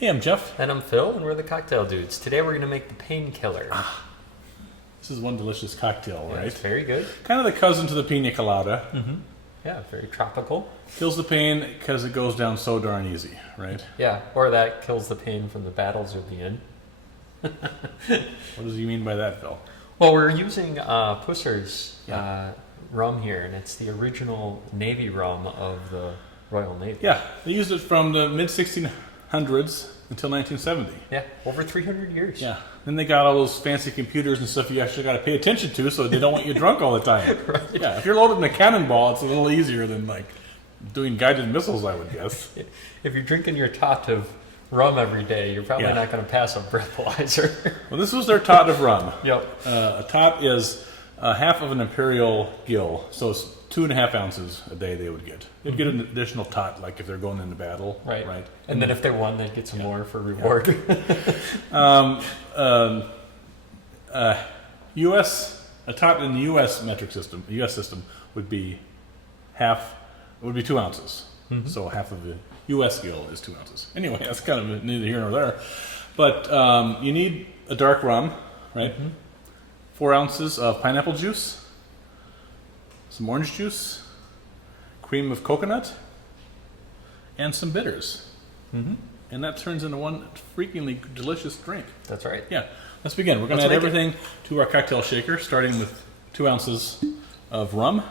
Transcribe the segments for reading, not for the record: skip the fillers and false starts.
Hey, I'm Jeff. And I'm Phil, and we're the Cocktail Dudes. Today we're going to make the Painkiller. This is one delicious cocktail, Yeah, right? it's very good. Kind of the cousin to the Pina Colada. Mm-hmm. Yeah, very tropical. Kills the pain because it goes down so darn easy, right? Yeah, or that kills the pain from the battles you'll be in. What does he mean by that, Phil? Well, we're using Pusser's rum here, and it's the original Navy rum of the Royal Navy. Yeah, they used it from the mid-1600s until 1970. Yeah, over 300 years. Yeah, then they got all those fancy computers and stuff you actually got to pay attention to, so they don't want you drunk all the time. Right. Yeah, if you're loading a cannonball, it's a little easier than like doing guided missiles, I would guess. If you're drinking your tot of rum every day, you're probably not going to pass a breathalyzer. Well, this was their tot of rum. Yep. A tot is half of an imperial gill, so it's 2.5 ounces a day they would get. They'd get an additional tot, like if they're going into battle. Right. Right. And then if they won, they'd get some more for reward. A tot in the U.S. metric system, the U.S. system, would be 2 ounces. Mm-hmm. So half of the U.S. gill is 2 ounces. Anyway, that's kind of neither here nor there. But you need a dark rum, right? Mm-hmm. 4 ounces of pineapple juice, some orange juice, cream of coconut, and some bitters. Mm-hmm. And that turns into one freakingly delicious drink. That's right. Yeah. Let's begin. We're going to add everything to our cocktail shaker, starting with 2 ounces of rum.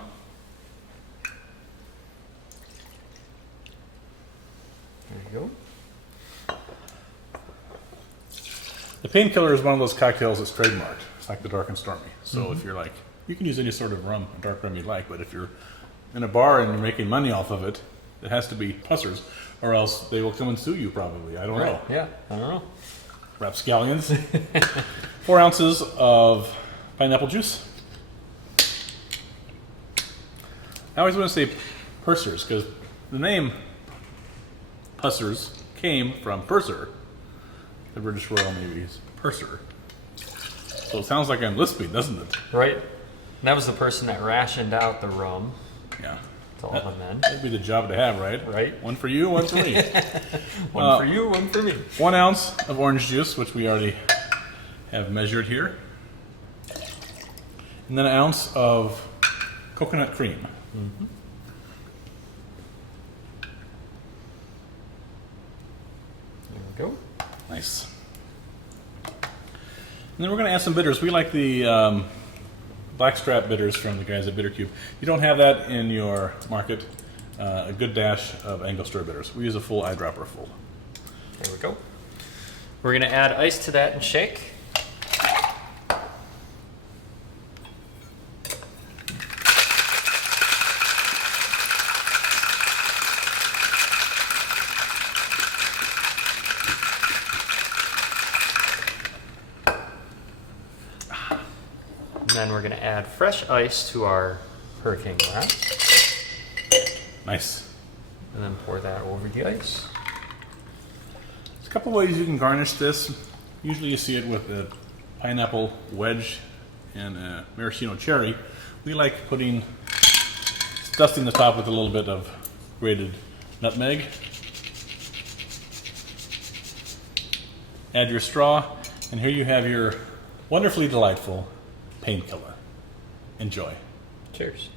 There you go. The Painkiller is one of those cocktails that's trademarked. It's like the Dark and Stormy. So if you're like, you can use any sort of rum, dark rum you like, but if you're in a bar and you're making money off of it, it has to be Pusser's, or else they will come and sue you probably. I don't know. Yeah, I don't know. Rapscallions. 4 ounces of pineapple juice. I always want to say Pursers because the name Pussers came from Purser, the British Royal Navy's purser. So it sounds like I'm lisping, doesn't it? Right. And that was the person that rationed out the rum. Yeah. To all the men. That'd be the job to have, right? Right. One for you, one for me. One for you, one for me. 1 ounce of orange juice, which we already have measured here. And then 1 ounce of coconut cream. Mm-hmm. There we go. Nice. And then we're going to add some bitters. We like the blackstrap bitters from the guys at Bitter Cube. You don't have that in your market. A good dash of Angostura bitters. We use a full eyedropper full. There we go. We're going to add ice to that and shake. And then we're going to add fresh ice to our hurricane glass. Nice. And then pour that over the ice. There's a couple ways you can garnish this. Usually you see it with a pineapple wedge and a maraschino cherry. We like dusting the top with a little bit of grated nutmeg. Add your straw, and here you have your wonderfully delightful Painkiller. Enjoy. Cheers.